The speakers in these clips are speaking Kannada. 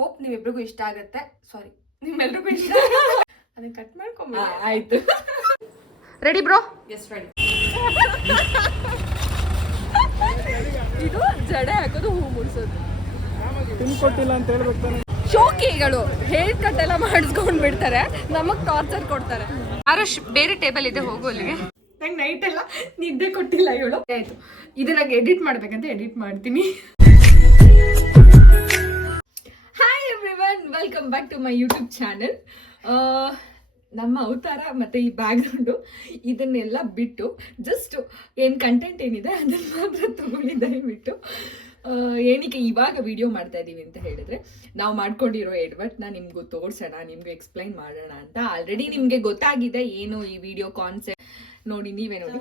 ಹೋಪ್ ನಿಮ್ಮಿಬ್ರಿಗೂ ಇಷ್ಟ ಆಗುತ್ತೆ. ಸಾರಿ ನಿಮ್ಮೆಲ್ರಿಗೂ ಇಷ್ಟ ಅದನ್ನ ಕಟ್ ಮಾಡ್ಕೊಂಬ ಆಯ್ತು. ರೆಡಿ ಬ್ರೋ ಎಸ್ ರೆಡಿ ಇದು ಜಡೆ ಹಾಕೋದು ಹೂ ಮುಡ್ಸೋದು. ತಿನ್ಕೊಟ್ಟಿಲ್ಲ ಅಂತ ಹೇಳ್ಬೇಕು ಶೋಕಿಗಳು ಹೇರ್ ಕಟ್ ಎಲ್ಲ ಮಾಡಿಸ್ಕೊಂಡ್ ಬಿಡ್ತಾರೆ ನಮಗ್ ಟಾರ್ಚರ್ ಕೊಡ್ತಾರೆ. ಆರುಷ್ ಬೇರೆ ಟೇಬಲ್ ಇದೆ ಹೋಗು ಅಲ್ಲಿಗೆ. ನಂಗೆ ನೈಟ್ ಎಲ್ಲ ನಿದ್ದೆ ಕೊಟ್ಟಿಲ್ಲ ಇವಳು ಆಯ್ತು. ಇದು ನಂಗೆ ಎಡಿಟ್ ಮಾಡ್ಬೇಕಂತ ಎಡಿಟ್ ಮಾಡ್ತೀನಿ. Everyone welcome back to my YouTube channel ನಮ್ಮ ಅವತಾರ ಮತ್ತು ಈ ಬ್ಯಾಕ್ಗ್ರೌಂಡು ಇದನ್ನೆಲ್ಲ ಬಿಟ್ಟು ಜಸ್ಟ್ ಏನು ಕಂಟೆಂಟ್ ಏನಿದೆ ಅದನ್ನು ಮಾತ್ರ ತಗೊಳ್ಳಿ, ದಯವಿಟ್ಟು. ಏನಕ್ಕೆ ಇವಾಗ ವಿಡಿಯೋ ಮಾಡ್ತಾ ಇದ್ದೀವಿ ಅಂತ ಹೇಳಿದ್ರೆ, ನಾವು ಮಾಡ್ಕೊಂಡಿರೋ ಎಡ್ವರ್ಟ್ನ ನಿಮಗೂ ತೋರಿಸೋಣ, ನಿಮಗೆ ಎಕ್ಸ್ಪ್ಲೈನ್ ಮಾಡೋಣ ಅಂತ. ಆಲ್ರೆಡಿ ನಿಮಗೆ ಗೊತ್ತಾಗಿದೆ ಏನು ಈ ವಿಡಿಯೋ ಕಾನ್ಸೆಪ್ಟ್ ನೋಡಿ, ನೀವೇ ನೋಡಿ.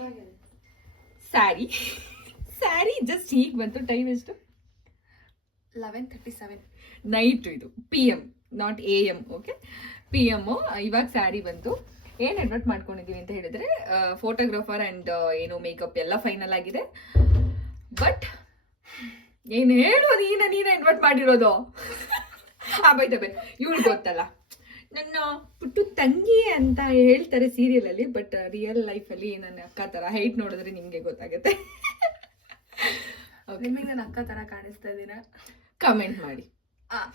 ಸ್ಯಾರಿ ಸ್ಯಾರಿ ಜಸ್ಟ್ ಹೀಗೆ ಬಂತು ಟೈಮ್ ಎಷ್ಟು? ಲೆವೆನ್ ತರ್ಟಿ ಸೆವೆನ್ ನೈಟ್ ಇದು P M not A M okay P M ಇವಾಗ ಸ್ಯಾರಿ ಬಂತು ಏನು ಅಡ್ವರ್ಟ್ ಮಾಡ್ಕೊಂಡಿದ್ದೀವಿ ಅಂತ ಹೇಳಿದ್ರೆ ಫೋಟೋಗ್ರಾಫರ್ ಆ್ಯಂಡ್ ಏನು ಮೇಕಪ್ ಎಲ್ಲ ಫೈನಲ್ ಆಗಿದೆ. ಬಟ್ ಏನು ಹೇಳೋದು ನೀನ ನೀನ ಇನ್ವರ್ಟ್ ಮಾಡಿರೋದು? ಆ ಬೈ ಇವಳು ಗೊತ್ತಲ್ಲ. ನನ್ನ ಪುಟ್ಟು ತಂಗಿ ಅಂತ ಹೇಳ್ತಾರೆ ಸೀರಿಯಲಲ್ಲಿ ಬಟ್ ರಿಯಲ್ ಲೈಫಲ್ಲಿ ನನ್ನ ಅಕ್ಕ ಥರ ಹೈಟ್ ನೋಡಿದ್ರೆ ನಿಮಗೆ ಗೊತ್ತಾಗುತ್ತೆ. ನಿಮಗೆ ನನ್ನ ಅಕ್ಕ ತರ ಕಾಣಿಸ್ತಾ ಇದ್ದೀರಾ ಕಮೆಂಟ್ ಮಾಡಿ.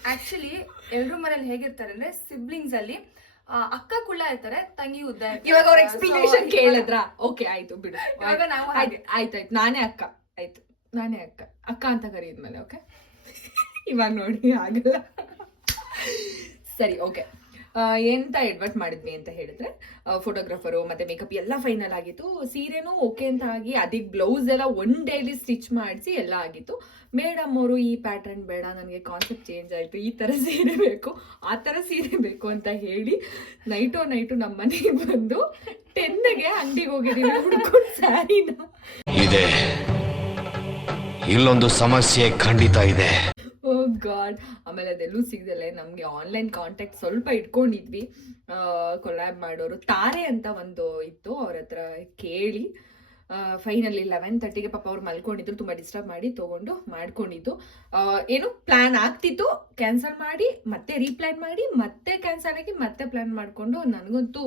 ಆಕ್ಚುಲಿ ಎಲ್ರೂ ಮನೇಲಿ ಹೇಗಿರ್ತಾರೆ ಅಂದ್ರೆ ಸಿಬ್ಲಿಂಗ್ಸ್ ಅಲ್ಲಿ ಅಕ್ಕ ಕುಳ್ಳ ಇರ್ತಾರೆ ತಂಗಿ ಉದ್ದ ಇವಾಗ ಅವ್ರ ಎಕ್ಸ್ಪ್ಲನೇಷನ್ ಕೇಳಿದ್ರ? ಓಕೆ ಆಯ್ತು ಬಿಡು. ಇವಾಗ ನಾವು ಹಾಗೆ. ಆಯ್ತು ಆಯ್ತು. ನಾನೇ ಅಕ್ಕ. ಆಯ್ತು. ನಾನೇ ಅಕ್ಕ. ಅಕ್ಕ ಅಂತ ಕರೀದ್ಮೇಲೆ ಓಕೆ ಇವಾಗ ನೋಡಿ ಆಗಲ್ಲ ಸರಿ ಓಕೆ ಎಂತ ಎಡ್ವರ್ಟ್ ಮಾಡಿದ್ವಿ ಅಂತ ಹೇಳಿದ್ರೆ ಫೋಟೋಗ್ರಾಫರು ಮತ್ತೆ ಮೇಕಪ್ ಎಲ್ಲ ಫೈನಲ್ ಆಗಿತ್ತು. ಸೀರೆನೂ ಓಕೆ ಅಂತ ಆಗಿ ಅದಕ್ಕೆ ಬ್ಲೌಸ್ ಎಲ್ಲ ಒನ್ ಡೇಲಿ ಸ್ಟಿಚ್ ಮಾಡಿಸಿ ಎಲ್ಲ ಆಗಿತ್ತು. ಮೇಡಮ್ ಅವರು, ಈ ಪ್ಯಾಟರ್ನ್ ಬೇಡ, ನನಗೆ ಕಾನ್ಸೆಪ್ಟ್ ಚೇಂಜ್ ಆಯಿತು. ಈ ಥರ ಸೀರೆ ಬೇಕು, ಆ ಥರ ಸೀರೆ ಬೇಕು ಅಂತ ಹೇಳಿ ನೈಟೋ ನೈಟು ನಮ್ಮ ಮನೆಗೆ ಬಂದು ಟೆನ್ಗೆ ಅಂಗಡಿಗೆ ಹೋಗಿದ್ದೀವಿ ಹುಡ್ಕೊಂಡು ಸ್ಯಾರಿನ ಇದೆ. ಇಲ್ಲೊಂದು ಸಮಸ್ಯೆ ಖಂಡಿತ ಇದೆ. ಗಾಡ್. ಆಮೇಲೆ ಅದೆಲ್ಲೂ ಸಿಗದಲ್ಲೇ ನಮಗೆ ಆನ್ಲೈನ್ ಕಾಂಟ್ಯಾಕ್ಟ್ ಸ್ವಲ್ಪ ಇಟ್ಕೊಂಡಿದ್ವಿ. ಕೊಲ್ಯಾಬ್ ಮಾಡೋರು. ತಾರೆ ಅಂತ ಒಂದು ಇತ್ತು ಅವ್ರ ಹತ್ರ ಕೇಳಿ. ಫೈನಲಿ ಲೆವೆನ್ ತರ್ಟಿಗೆ ಪಾಪ ಅವ್ರು ಮಲ್ಕೊಂಡಿದ್ರು, ತುಂಬ ಡಿಸ್ಟರ್ಬ್ ಮಾಡಿ ತೊಗೊಂಡು ಮಾಡ್ಕೊಂಡಿದ್ದು. ಏನು ಪ್ಲ್ಯಾನ್ ಆಗ್ತಿತ್ತು ಕ್ಯಾನ್ಸಲ್ ಮಾಡಿ, ಮತ್ತೆ ರೀಪ್ಲ್ಯಾನ್ ಮಾಡಿ, ಮತ್ತೆ ಕ್ಯಾನ್ಸಲ್ ಆಗಿ ಮತ್ತೆ ಪ್ಲ್ಯಾನ್ ಮಾಡಿಕೊಂಡು ನನಗಂತೂ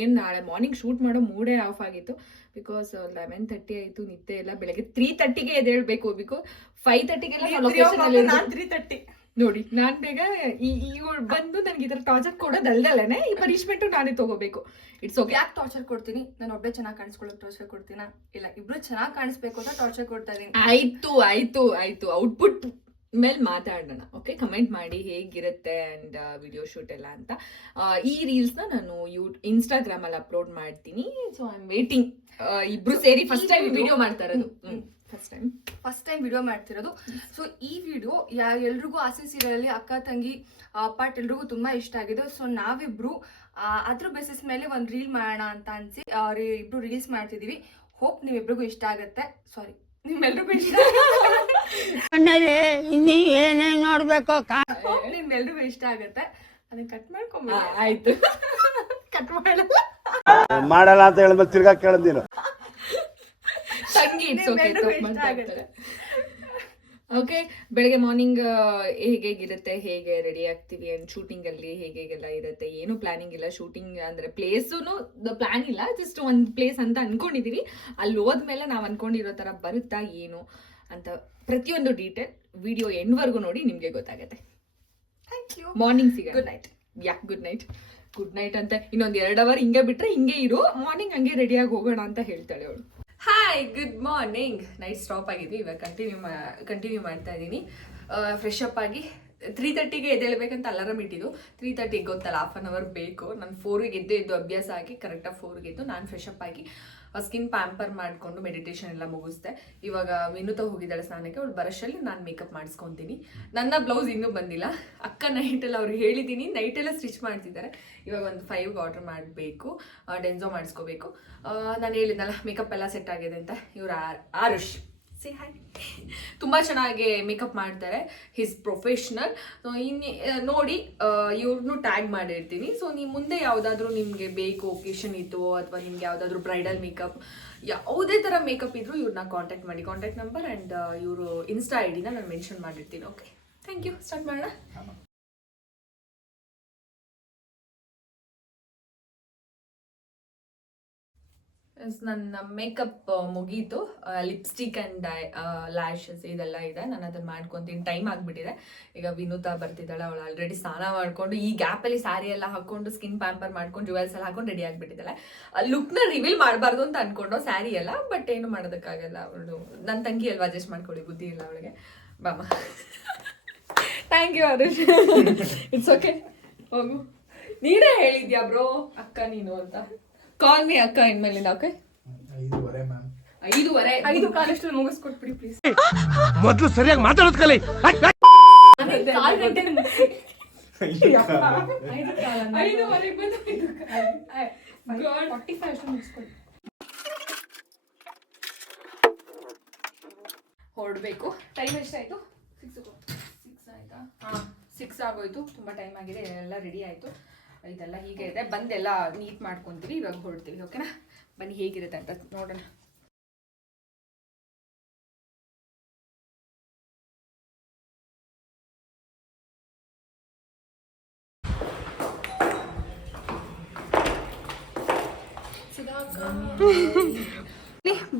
ಏನು ನಾಳೆ ಮಾರ್ನಿಂಗ್ ಶೂಟ್ ಮಾಡೋ ಮೂಡೇ ಆಫ್ ಆಗಿತ್ತು. ಬಿಕಾಸ್ ಲೆವೆನ್ ತರ್ಟಿ ಆಯಿತು ನಿದ್ದೆ ಇಲ್ಲ. ಬೆಳಗ್ಗೆ ತ್ರೀ ತರ್ಟಿಗೆ ಎದ್ದೇಳ್ಬೇಕು ಬಿಕಾಸ್ ಫೈವ್ ತರ್ಟಿಗೆಲ್ಲ ತ್ರೀ ತರ್ಟಿ ನೋಡಿ ನಾನ್ ಬೇಗ ಈ ಇವಳು ಬಂದು ನನಗೆ ಇದರ ಟಾರ್ಚರ್ ಕೊಡೋದಲ್ದಲ್ಲೇ ಈ ಪನಿಷ್ಮೆಂಟ್ ನಾನೇ ತಗೋಬೇಕು. ಇಟ್ಸ್ ಓಕೆ ಯಾಕೆ ಟಾರ್ಚರ್ ಕೊಡ್ತೀನಿ? ನಾನು ಒಬ್ಬೇ ಚೆನ್ನಾಗಿ ಕಾಣಿಸ್ಕೊಳ್ಳೋಕೆ ಟಾರ್ಚರ್ ಕೊಡ್ತೀನ? ಇಲ್ಲ ಇಬ್ರು ಚೆನ್ನಾಗಿ ಕಾಣಿಸ್ಬೇಕು ಅಂತ ಟಾರ್ಚರ್ ಕೊಡ್ತಾ ಇದೀನಿ. ಆಯ್ತು ಆಯ್ತು ಆಯ್ತು. ಔಟ್ಪುಟ್ ಮೇಲೆ ಮಾತಾಡೋಣ ಓಕೆ ಕಮೆಂಟ್ ಮಾಡಿ ಹೇಗಿರುತ್ತೆ ಅಂಡ್ ವಿಡಿಯೋ ಶೂಟ್ ಎಲ್ಲ ಅಂತ. ಈ ರೀಲ್ಸ್ನ ನಾನು ಯೂ ಇನ್ಸ್ಟಾಗ್ರಾಮಲ್ಲಿ ಅಪ್ಲೋಡ್ ಮಾಡ್ತೀನಿ. ಸೊ ಐ ಆಮ್ ವೇಟಿಂಗ್ ಇಬ್ರು ಸೇರಿ ಫಸ್ಟ್ ಟೈಮ್ ವಿಡಿಯೋ ಮಾಡ್ತಾ ಇರೋದು. First time first time video ಮಾಡ್ತಿರೋದು. ಸೊ ಈ ವಿಡಿಯೋ ಯಾ ಎಲ್ರಿಗೂ ಆಸೆ ಸೀರಿಯಲಲ್ಲಿ ಅಕ್ಕ ತಂಗಿ ಪಾರ್ಟ್ ಎಲ್ರಿಗೂ ತುಂಬ ಇಷ್ಟ ಆಗಿದೆ. ಸೊ ನಾವಿಬ್ರು ಅದ್ರ ಬೇಸಿಸ್ ಮೇಲೆ ಒಂದು ರೀಲ್ ಮಾಡೋಣ ಅಂತ ಅನ್ಸಿ ಇಬ್ರು ರೀಲ್ಸ್ ಮಾಡ್ತಿದ್ದೀವಿ ಹೋಪ್ ನೀವಿಬ್ರಿಗೂ ಇಷ್ಟ ಆಗುತ್ತೆ. ಸಾರಿ ನಿಮ್ಮೆಲ್ರಿಗೂ ಇಷ್ಟ ಕಣ್ಣಲ್ಲಿ ಇನ್ನೀ ಏನೇನ್ ನೋಡ್ಬೇಕು ಕಾ ನಿಮ್ಮೆಲ್ರಿಗೂ ಇಷ್ಟ ಆಗುತ್ತೆ. ಅದನ್ನ ಕಟ್ ಮಾಡ್ಕೊಂಬ ಆಯ್ತು. ಕಟ್ ಮಾಡಲ್ಲ ಮಾಡಲ್ಲ ಅಂತ ಹೇಳಿದ್ಮೇಲೆ ತಿರ್ಗಾ ಕೇಳದ್ ನೀನು. ತಂಗಿ ಇಟ್ಸ್ ಓಕೆ ನಿಮ್ಮೆಲ್ರಿಗೂ ಇಷ್ಟ ಮಾತಾಡ್ತಾರೆ ಓಕೆ ಬೆಳಗ್ಗೆ ಮಾರ್ನಿಂಗ್ ಹೇಗಿರುತ್ತೆ? ಹೇಗೆ ರೆಡಿ ಆಗ್ತೀವಿ? ಅಂಡ್ ಶೂಟಿಂಗ್ ಅಲ್ಲಿ ಹೇಗೆಲ್ಲ ಇರುತ್ತೆ? ಏನು ಪ್ಲಾನಿಂಗ್ ಇಲ್ಲ. ಶೂಟಿಂಗ್ ಅಂದ್ರೆ ಪ್ಲೇಸೂನು ಪ್ಲಾನ್ ಇಲ್ಲ. ಜಸ್ಟ್ ಒಂದು ಪ್ಲೇಸ್ ಅಂತ ಅನ್ಕೊಂಡಿದೀವಿ. ಅಲ್ಲಿ ಹೋದ್ಮೇಲೆ ನಾವು ಅನ್ಕೊಂಡಿರೋ ತರ ಬರುತ್ತಾ ಏನು ಅಂತ ಪ್ರತಿಯೊಂದು ಡೀಟೇಲ್ ವಿಡಿಯೋ ಎಂಡ್ವರೆಗೂ ನೋಡಿ ನಿಮಗೆ ಗೊತ್ತಾಗುತ್ತೆ. ಥ್ಯಾಂಕ್ ಯು ಮಾರ್ನಿಂಗ್ ಸಿಗ good night yeah good night good night ಅಂತ ಇನ್ನೊಂದು ಎರಡು ಅವರ್ ಹಿಂಗೆ ಬಿಟ್ರೆ ಹಿಂಗೆ ಇರು. ಮಾರ್ನಿಂಗ್ ಹಂಗೆ ರೆಡಿಯಾಗಿ ಹೋಗೋಣ ಅಂತ ಹೇಳ್ತಾಳೆ ಅವಳು. Hi good morning night stop ಆಗಿದ್ವಿ. ಇವಾಗ ಕಂಟಿನ್ಯೂ ಮಾ ಕಂಟಿನ್ಯೂ ಮಾಡ್ತಾ ಇದ್ದೀನಿ. ಫ್ರೆಶ್ ಅಪ್ ಆಗಿ ತ್ರೀ ತರ್ಟಿಗೆ ಎದ್ದೇಳ್ಬೇಕಂತ ಅಲಾರಮ್ ಇಟ್ಟಿದ್ದು. ತ್ರೀ ತರ್ಟಿಗೆ ಗೊತ್ತಲ್ಲ ಹಾಫ್ ಅನ್ ಅವರ್ ಬೇಕು. ನಾನು ಫೋರಿಗೆ ಎದ್ದು ಎದ್ದು ಅಭ್ಯಾಸ ಆಗಿ ಕರೆಕ್ಟಾಗಿ ಫೋರ್ಗೆ ಎದ್ದು ನಾನು ಫ್ರೆಶ್ ಅಪ್ ಆಗಿ ಸ್ಕಿನ್ ಪ್ಯಾಂಪರ್ ಮಾಡಿಕೊಂಡು ಮೆಡಿಟೇಷನ್ ಎಲ್ಲ ಮುಗಿಸ್ದೆ. ಇವಾಗ ವಿನುತ ಹೋಗಿದ್ದಾಳೆ ಸ್ನಾನಕ್ಕೆ, ಅವಳು ಬರಷಲ್ಲಿ ನಾನು ಮೇಕಪ್ ಮಾಡಿಸ್ಕೊತೀನಿ. ನನ್ನ ಬ್ಲೌಸ್ ಇನ್ನೂ ಬಂದಿಲ್ಲ. ಅಕ್ಕ ನೈಟಲ್ಲಿ ಅವ್ರಿಗೆ ಹೇಳಿದ್ದೀನಿ ನೈಟೆಲ್ಲ ಸ್ಟಿಚ್ ಮಾಡ್ತಿದ್ದಾರೆ. ಇವಾಗ ಒಂದು ಫೈವ್ ಆರ್ಡರ್ ಮಾಡಬೇಕು ಡೆನ್ಸೋ ಮಾಡಿಸ್ಕೋಬೇಕು. ನಾನು ಹೇಳಿದ್ನಲ್ಲ ಮೇಕಪ್ ಎಲ್ಲ ಸೆಟ್ ಆಗಿದೆ ಅಂತ. ಇವ್ರು ಆರುಷ್. ಸಿ ಹಾಯ್ ತುಂಬ ಚೆನ್ನಾಗಿ ಮೇಕಪ್ ಮಾಡ್ತಾರೆ. ಹಿಸ್ ಪ್ರೊಫೆಷ್ನಲ್ ಸೊ ಇನ್ನು ನೋಡಿ ಇವ್ರನ್ನೂ ಟ್ಯಾಗ್ ಮಾಡಿರ್ತೀನಿ. ಸೊ ನೀವು ಮುಂದೆ ಯಾವುದಾದ್ರೂ ನಿಮಗೆ ಬೇಕು ಒಕೇಶನ್ ಇತ್ತು, ಅಥವಾ ನಿಮ್ಗೆ ಯಾವುದಾದ್ರೂ ಬ್ರೈಡಲ್ ಮೇಕಪ್ ಯಾವುದೇ ಥರ ಮೇಕಪ್ ಇದ್ದರೂ ಇವ್ರನ್ನ ಕಾಂಟ್ಯಾಕ್ಟ್ ಮಾಡಿ. ಕಾಂಟ್ಯಾಕ್ಟ್ ನಂಬರ್ ಆ್ಯಂಡ್ ಇವರು ಇನ್ಸ್ಟಾ ಐ ಡಿನ ನಾನು ಮೆನ್ಷನ್ ಮಾಡಿರ್ತೀನಿ. ಓಕೆ ಥ್ಯಾಂಕ್ ಯು ಸ್ಟಾರ್ಟ್ ಮಾಡೋಣ? ನನ್ನ ಮೇಕಪ್ ಮುಗೀತು. ಲಿಪ್ಸ್ಟಿಕ್ ಆ್ಯಂಡ್ ಲ್ಯಾಶಸ್ ಇದೆಲ್ಲ ಇದೆ. ನಾನು ಅದನ್ನ ಮಾಡ್ಕೊತೀನಿ ಟೈಮ್ ಆಗಿಬಿಟ್ಟಿದೆ. ಈಗ ವಿನೂತಾ ಬರ್ತಿದ್ದಾಳೆ, ಅವಳು ಆಲ್ರೆಡಿ ಸ್ನಾನ ಮಾಡ್ಕೊಂಡು, ಈ ಗ್ಯಾಪಲ್ಲಿ ಸ್ಯಾರಿ ಎಲ್ಲ ಹಾಕೊಂಡು ಸ್ಕಿನ್ ಪ್ಯಾಂಪರ್ ಮಾಡ್ಕೊಂಡು ಜುವೆಲ್ಸ್ ಎಲ್ಲ ಹಾಕೊಂಡು ರೆಡಿ ಆಗಿಬಿಟ್ಟಿದ್ದಾಳೆ. ಲುಕ್ನ ರಿವೀಲ್ ಮಾಡಬಾರ್ದು ಅಂತ ಅನ್ಕೊಂಡು ಸ್ಯಾರಿ ಎಲ್ಲ ಬಟ್ ಏನು ಮಾಡೋದಕ್ಕಾಗಲ್ಲ ಅವಳು. ನನ್ನ ತಂಗಿ ಅಲ್ವಾ ಅಡ್ಜಸ್ಟ್ ಮಾಡ್ಕೊಳ್ಳಿ, ಬುದ್ಧಿ ಇಲ್ಲ ಅವಳಿಗೆ. ಬಾಮ thank you Arush it's okay ಹೋಗು. ನೀನೇ ಹೇಳಿದ್ಯಾ ಬ್ರೋ ಅಕ್ಕ ನೀನು ಅಂತ? ಕಾಲ್ ಮೀ ಅಕ್ಕ ಇನ್ಮೇಲಿಂದ ಓಕೆ ಐದೂವರೆ ಮ್ಯಾಮ್ ಐದೂವರೆ. ಐದು ಕಾಲಷ್ಟು ಮುಗಿಸ್ಕೊಟ್ಬಿಡಿ ಪ್ಲೀಸ್ ಮೊದಲು ಸರಿಯಾಗಿ ಮಾತಾಡೋದು ಕಲಿ ಐದೂವರೆ ಬಂದು ಫಾರ್ಟಿ ಫೈವ್ ಅಷ್ಟು ಮುಗಿಸ್ಕೊಡಿ ಹೊರಡಬೇಕು. ಟೈಮ್ ಎಷ್ಟಾಯ್ತು ಸಿಕ್ಸ್ ಸಿಕ್ಸ್ ಆಯ್ತಾ? ಹಾಂ ಸಿಕ್ಸ್ ಆಗೋಯ್ತು. ತುಂಬ ಟೈಮ್ ಆಗಿದೆ. ಎಲ್ಲ ರೆಡಿ ಆಯಿತು. ಇದೆಲ್ಲ ಹೀಗೆ ಇದೆ. ಬಂದೆಲ್ಲ ನೀಟ್ ಮಾಡ್ಕೊತೀವಿ, ಇವಾಗ ಹೊರಡ್ತೀವಿ ಓಕೆನಾ ಬನ್ನಿ, ಹೇಗಿರುತ್ತೆ ಅಂತ ನೋಡೋಣ.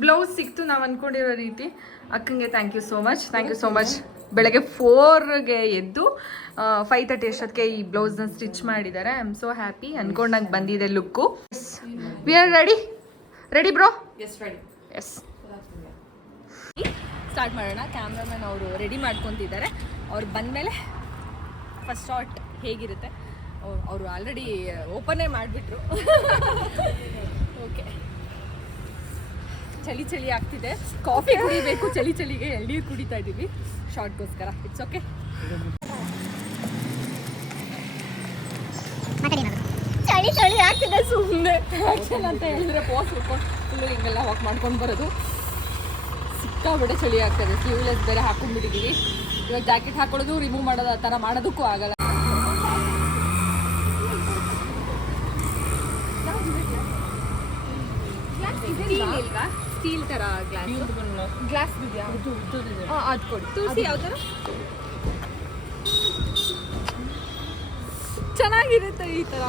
ಬ್ಲೌಸ್ ಸಿಕ್ತು ನಾವು ಅನ್ಕೊಂಡಿರೋ ರೀತಿ. ಅಕ್ಕಂಗೆ thank you so much thank you so much ಬೆಳಗ್ಗೆ ಫೋರ್ಗೆ ಎದ್ದು ಫೈವ್ ತರ್ಟಿ ಅಷ್ಟೊತ್ತಿಗೆ ಈ ಬ್ಲೌಸ್ನ ಸ್ಟಿಚ್ ಮಾಡಿದ್ದಾರೆ. ಐ ಆಮ್ ಸೋ ಹ್ಯಾಪಿ ಅನ್ಕೊಂಡಂಗೆ ಬಂದಿದೆ look. We are ready ready bro yes ready yes start ಮಾಡೋಣ. ಕ್ಯಾಮ್ರಾಮನ್ ಅವರು ರೆಡಿ ಮಾಡ್ಕೊತಿದ್ದಾರೆ. ಅವ್ರು ಬಂದಮೇಲೆ ಫಸ್ಟ್ ಶಾರ್ಟ್ ಹೇಗಿರುತ್ತೆ? ಅವರು ಆಲ್ರೆಡಿ ಓಪನೇ ಮಾಡಿಬಿಟ್ರು. ಚಳಿ ಚಳಿ ಆಗ್ತಿದೆ. ಕಾಫಿ ಕುಡಿಬೇಕು. ಚಳಿ ಚಳಿಗೆ ಎಳ್ನೀರು ಕುಡಿತಾ ಇದ್ದೀವಿ ಶಾರ್ಟ್ಗೋಸ್ಕರ ಇಟ್ಸ್ ಓಕೆ ಚಳಿ ಚಳಿ ಆಗ್ತಿದೆ ಸುಮ್ಮನೆ ಆ್ಯಕ್ಷನ್ ಅಂತ ಹೇಳಿದ್ರೆ ಪೋಸ್ ಹುಡ್ಕೊಂಡು ಫುಲ್ಲು ಹಿಂಗೆಲ್ಲ ವಾಕ್ ಮಾಡ್ಕೊಂಡು ಬರೋದು. ಸಿಕ್ಕಾಬಿಟ್ಟೆ ಚಳಿ ಆಗ್ತದೆ. ಸ್ಲೀವ್ಲೆಸ್ ಬೇರೆ ಹಾಕೊಂಡ್ಬಿಟ್ಟಿದ್ದೀವಿ ಇವಾಗ ಜಾಕೆಟ್ ಹಾಕೊಳ್ಳೋದು ರಿಮೂವ್ ಮಾಡೋದು ಆ ಥರ ಮಾಡೋದಕ್ಕೂ ಆಗಲ್ಲ. ಸ್ಟೀಲ್ ತರ ಗ್ಲಾಸ್ ಗ್ಲಾಸ್ ಇದೆಯಾ ಅದು ಕೊಡಿ. ತುಳಸಿ ಯಾವ ಥರ ಚೆನ್ನಾಗಿರುತ್ತೆ ಈ ತರ.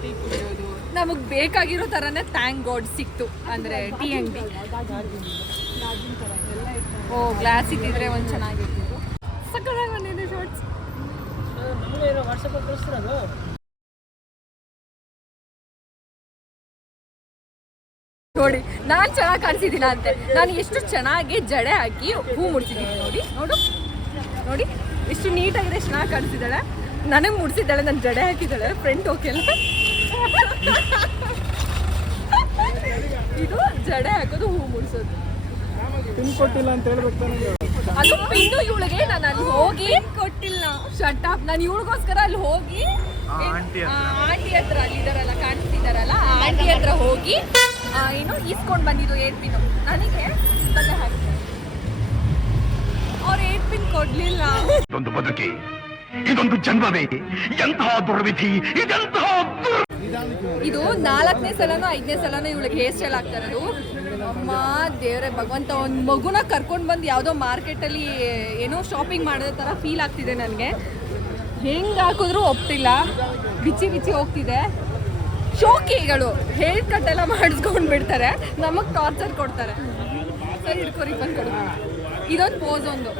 ಟೀ ಕುಡಿಯೋದು. ನಮಗೆ ಬೇಕಾಗಿರೋ ತರನೇ ಥ್ಯಾಂಕ್ ಗಾಡ್ ಸಿಕ್ತು. ಅಂದರೆ ಟೀ ಅಂಗಡಿ ಓ ಗ್ಲಾಸ್ ಇದ್ದಿದ್ರೆ ಒಂದು ಚೆನ್ನಾಗಿರ್ತಿತ್ತು. ಸಕ್ಕದಾಗ ಬಂದಿದೆ ಶಾರ್ಟ್ಸ್ ನೋಡಿ ನಾನು ಚೆನ್ನಾಗಿ ಕಾಣಿಸಿದ್ದೀನ ಅಂತೆ. ನಾನು ಎಷ್ಟು ಚೆನ್ನಾಗಿ ಜಡೆ ಹಾಕಿ ಹೂ ಮುಡ್ಸಿದ್ದೀನಿ ನೋಡಿ ನೋಡು. ನೋಡಿ ಎಷ್ಟು ನೀಟಾಗಿದೆ ಎಷ್ಟು ಚೆನ್ನಾಗಿ ಕಾಣಿಸಿದ್ದಾಳೆ. ನನಗೆ ಮುಡ್ಸಿದ್ದಾಳೆ ನನ್ನ ಜಡೆ ಹಾಕಿದ್ದಾಳೆ. ಫ್ರೆಂಡ್ ಓಕೆ ಅಂತ ಇದು ಜಡೆ ಹಾಕೋದು ಹೂ ಮುಡ್ಸೋದು. ಕೊಟ್ಟಿಲ್ಲ ಅಂತ ಹೇಳ್ಬೇಕು ಅದು ಪಿನ್ನು ಇವಳಿಗೆ ನಾನು ಅಲ್ಲಿ ಹೋಗಿ ಕೊಟ್ಟಿಲ್ಲ ಶಟ್ ಅಪ್ ನಾನು ಇವಳಿಗೋಸ್ಕರ ಅಲ್ಲಿ ಹೋಗಿ ಆಂಟಿ ಹತ್ರ. ಅಲ್ಲಿ ಇದಾರಲ್ಲ ಕಾಣಿಸ್ತಿದಾರಲ್ಲ ಆಂಟಿ ಹತ್ರ ಹೋಗಿ ಏನು ಈಸ್ಕೊಂಡು ಬಂದಿದ್ದು ಏಟ್ ಪಿನ್ ನನಗೆ ಬಟ್ಟೆ ಹಾಕಿದೆ ಅವ್ರು ಏಟ್ ಪಿನ್ ಕೊಡ್ಲಿಲ್ಲ. ಇದೊಂದು ಬದುಕಿ ಇದೊಂದು ಜನ್ಮವೇ ಎಂತಹ ದುರ್ವಿಧಿ ಇದೆಂತಹ ಇದು ನಾಲ್ಕನೇ ಸಲನೋ ಐದನೇ ಸಲನೋ ಇವಳಿಗೆ ಹೇರ್ ಸ್ಟೈಲ್ ಆಗ್ತಾ ಇರೋದು. ಅಮ್ಮ ದೇವ್ರೆ ಭಗವಂತ ಒಂದು ಮಗುನ ಕರ್ಕೊಂಡು ಬಂದು ಯಾವುದೋ ಮಾರ್ಕೆಟಲ್ಲಿ ಏನೋ ಶಾಪಿಂಗ್ ಮಾಡೋ ಥರ ಫೀಲ್ ಆಗ್ತಿದೆ ನನಗೆ. ಹೆಂಗೆ ಹಾಕಿದ್ರು ಒಪ್ತಿಲ್ಲ. ಬಿಚ್ಚಿ ಬಿಚ್ಚಿ ಹೋಗ್ತಿದೆ. ಶೋಕಿಗಳು. ಹೇರ್ ಕಟ್ ಎಲ್ಲ ಮಾಡಿಸ್ಕೊಂಡು ಬಿಡ್ತಾರೆ. ನಮಗೆ ಟಾರ್ಚರ್ ಕೊಡ್ತಾರೆ. ಸರಿ ಕೊಡು. ಇದೊಂದು ಪೋಸ್ ಒಂದು.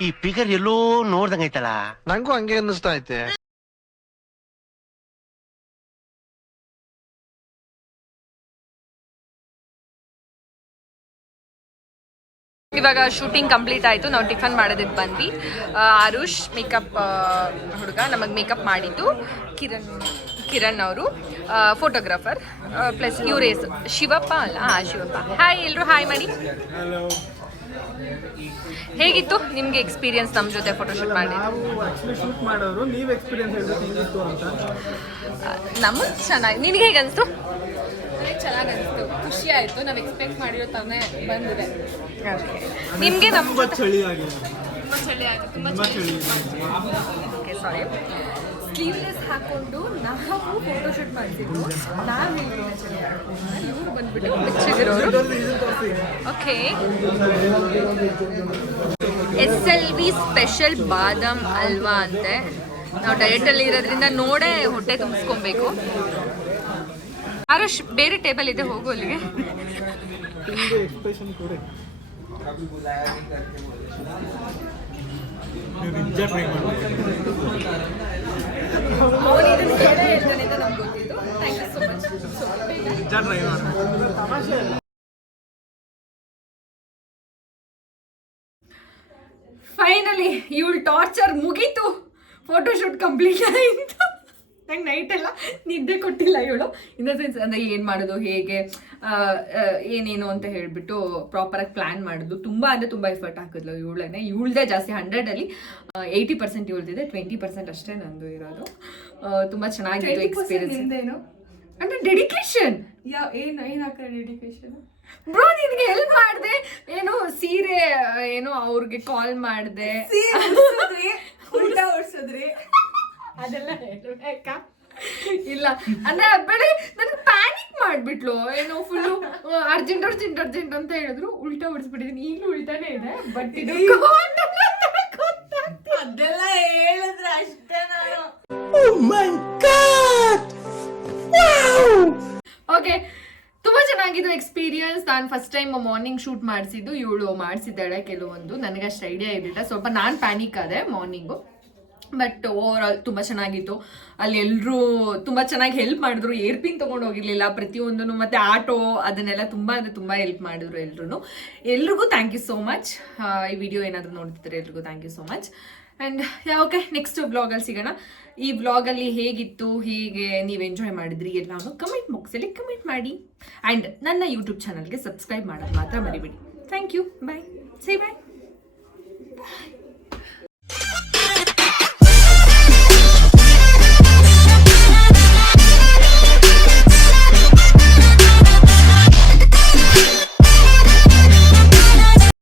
ಈ ಫಿಗರ್ ಎಲ್ಲೋ ನೋಡ್ದಂಗ ಐತಲ್ಲ? ನಂಗೂ ಹಂಗೆ ಅನ್ನಿಸ್ತಾ ಐತೆ. ಇವಾಗ ಶೂಟಿಂಗ್ ಕಂಪ್ಲೀಟ್ ಆಯಿತು. ನಾವು ಟಿಫನ್ ಮಾಡೋದಕ್ಕೆ ಬಂದ್ವಿ. ಆ, ಆರುಷ್ ಮೇಕಪ್ ಹುಡುಗ ನಮಗೆ ಮೇಕಪ್ ಮಾಡಿದ್ದು. ಕಿರಣ್. ಕಿರಣ್ ಅವರು ಫೋಟೋಗ್ರಾಫರ್ ಪ್ಲಸ್ ಯೂರೇಸ್ ಶಿವಪ್ಪ ಅಲ್ಲ? ಹಾಂ ಶಿವಪ್ಪ. ಹಾಯ್ ಎಲ್ಲರೂ ಹಾಯ್ ಮಾಡಿ. ಹೇಗಿತ್ತು ನಿಮಗೆ ಎಕ್ಸ್ಪೀರಿಯನ್ಸ್ ನಮ್ಮ ಜೊತೆ ಫೋಟೋಶೂಟ್ ಮಾಡಿ ನಾವು ಆಕ್ಚುಲಿ ಶೂಟ್ ಮಾಡೋರು. ನೀವು ಎಕ್ಸ್ಪೀರಿಯನ್ಸ್ ಹೆಂಗಿತ್ತು ಅಂತ. ನಮಗೆ ಚೆನ್ನಾಗಿ ನಿನಗೆ ಹೇಗೆ ಅನಿಸ್ತು ಚೆನ್ನಾಗಿ ಅನಿಸ್ತು. ಖುಷಿ ಆಯ್ತು. ನಾವು ಎಕ್ಸ್ಪೆಕ್ಟ್ ಮಾಡಿರೋ ತಾನೇ ಬಂದಿದೆ. ನಿಮಗೆ ನಮ್ಮ ತುಂಬಾ ಚಳಿ ಆಗಿದೆ. ತುಂಬ ಚಳಿ ಆಯಿತು. ತುಂಬ ತುಂಬಾ ಚಳಿ. ಇದೆ ಓಕೆ ಸಾರಿ ಸ್ಲೀವ್ಲೆಸ್ ಹಾಕೊಂಡು ನಾವು ಫೋಟೋಶೂಟ್ ಮಾಡ್ತಿದ್ವು ನಾವು ಇವರು ಬಂದ್ಬಿಟ್ಟು ಬೆಚ್ಚಗಿರೋರು. Okay S L V special ಬಾದಾಮ್ ಅಲ್ವಾ ಅಂತೆ. ನಾವು ಡಯಟಲ್ಲಿ ಇರೋದ್ರಿಂದ ನೋಡೇ ಹೊಟ್ಟೆ ತುಂಬಿಸ್ಕೊಬೇಕು. ಆರೋಶ್ ಬೇರೆ ಟೇಬಲ್ ಇದೆ, ಹೋಗು ಅಲ್ಲಿಗೆ ಹಿಂಗೆ ಎಕ್ಸ್ಪ್ರೆಷನ್ ಕೊಡಿ ನೀವು ನಿಜ ಟ್ರೈ ಫೈನಲಿ ಇವಳು ಟಾರ್ಚರ್ ಮುಗೀತು. ಫೋಟೋಶೂಟ್ ಕಂಪ್ಲೀಟ್ ಆಯಿತು. ನಂಗೆ ನೈಟ್ ಎಲ್ಲ ನಿದ್ದೆ ಕೊಟ್ಟಿಲ್ಲ ಇವಳು. ಇನ್ ದ ಸೆನ್ಸ್ ಅಂದರೆ ಏನು ಮಾಡೋದು ಹೇಗೆ ಏನೇನು ಅಂತ ಹೇಳಿಬಿಟ್ಟು ಪ್ರಾಪರಾಗಿ ಪ್ಲ್ಯಾನ್ ಮಾಡಿದ್ಲು ತುಂಬ ಅಂದರೆ ತುಂಬ ಎಫರ್ಟ್ ಹಾಕಿದ್ಲು ಇವಳೇನೆ ಇವಳದೇ ಜಾಸ್ತಿ ಹಂಡ್ರೆಡಲ್ಲಿ ಏಯ್ಟಿ ಪರ್ಸೆಂಟ್ ಇವಳ್ದಿದೆ ಟ್ವೆಂಟಿ ಪರ್ಸೆಂಟ್ ಅಷ್ಟೇ ನಂದು ಇರೋದು. ತುಂಬ ಚೆನ್ನಾಗಿತ್ತು ಎಕ್ಸ್ಪೀರಿಯನ್ಸ್ ಅಂದರೆ ಡೆಡಿಕೇಶನ್ ಯಾವ ಏನು ಏನು ಹಾಕ ಡೆಡಿಕೇಶನ್ ಬ್ರೋ ನಿನ್ಗೆ ಹೆಲ್ಪ್ ಮಾಡಿದೆ. ಏನು ಸೀರೆ ಏನು ಅವ್ರಿಗೆ ಕಾಲ್ ಮಾಡಿದೆ. ಉಲ್ಟಾ ಓಡಿಸಿದ್ರಿ ಅದೆಲ್ಲ ಹೇಳ್ಬೇಕಾ ಇಲ್ಲ ಅಂದ್ರೆ ಬೆಳೆ ನನಗೆ ಪ್ಯಾನಿಕ್ ಮಾಡ್ಬಿಟ್ಲು. ಏನು ಫುಲ್ಲು ಅರ್ಜೆಂಟ್ ಅರ್ಜೆಂಟ್ ಅರ್ಜೆಂಟ್ ಅಂತ ಹೇಳಿದ್ರು. ಉಲ್ಟಾ ಓಡಿಸ್ಬಿಟ್ಟಿದೀನಿ ಈಗಲೂ ಉಲ್ಟಾನೇ ಇದೆ ಬಟ್ ಇದು ಅದೆಲ್ಲ ಹೇಳಿದ್ರೆ ಅಷ್ಟೇ ನಾನು. ಓಕೆ ತುಂಬಾ ಚೆನ್ನಾಗಿದ್ದು ಎಕ್ಸ್ಪೀರಿಯನ್ಸ್ ನಾನು ಫಸ್ಟ್ ಟೈಮ್ ಮಾರ್ನಿಂಗ್ ಶೂಟ್ ಮಾಡಿಸಿದ್ದು, ಇವಳು ಮಾಡಿಸಿದ್ದಾಳೆ ಕೆಲವೊಂದು. ನನಗೆ ಅಷ್ಟು ಐಡಿಯಾ ಇರಲಿಲ್ಲ. ಸ್ವಲ್ಪ ನಾನು ಪ್ಯಾನಿಕ್ ಆದೆ ಮಾರ್ನಿಂಗು ಬಟ್ ಓವರ್ ಆಲ್ ತುಂಬ ಚೆನ್ನಾಗಿತ್ತು. ಅಲ್ಲಿ ಎಲ್ಲರೂ ತುಂಬ ಚೆನ್ನಾಗಿ ಹೆಲ್ಪ್ ಮಾಡಿದ್ರು. ಏರ್ಪಿನ್ ತೊಗೊಂಡು ಹೋಗಿರ್ಲಿಲ್ಲ ಪ್ರತಿಯೊಂದೂ ಮತ್ತು ಆಟೋ ಅದನ್ನೆಲ್ಲ ತುಂಬ ಅಂದರೆ ತುಂಬ ಹೆಲ್ಪ್ ಮಾಡಿದ್ರು ಎಲ್ರು ಎಲ್ರಿಗೂ ಥ್ಯಾಂಕ್ ಯು ಸೋ ಮಚ್ ಈ ವಿಡಿಯೋ ಏನಾದರೂ ನೋಡ್ತಿದ್ರೆ ಎಲ್ರಿಗೂ thank you so much and okay next ಬ್ಲಾಗಲ್ಲಿ ಸಿಗೋಣ. ಈ ಬ್ಲಾಗಲ್ಲಿ ಹೇಗಿತ್ತು, ಹೀಗೆ ನೀವು ಎಂಜಾಯ್ ಮಾಡಿದ್ರಿ ಎಲ್ಲಾನು ಕಮೆಂಟ್ ಬಾಕ್ಸಲ್ಲಿ ಕಮೆಂಟ್ ಮಾಡಿ. ಆ್ಯಂಡ್ ನನ್ನ ಯೂಟ್ಯೂಬ್ ಚಾನಲ್ಗೆ ಸಬ್ಸ್ಕ್ರೈಬ್ ಮಾಡೋದು ಮಾತ್ರ ಮರಿಬೇಡಿ. Thank you bye say bye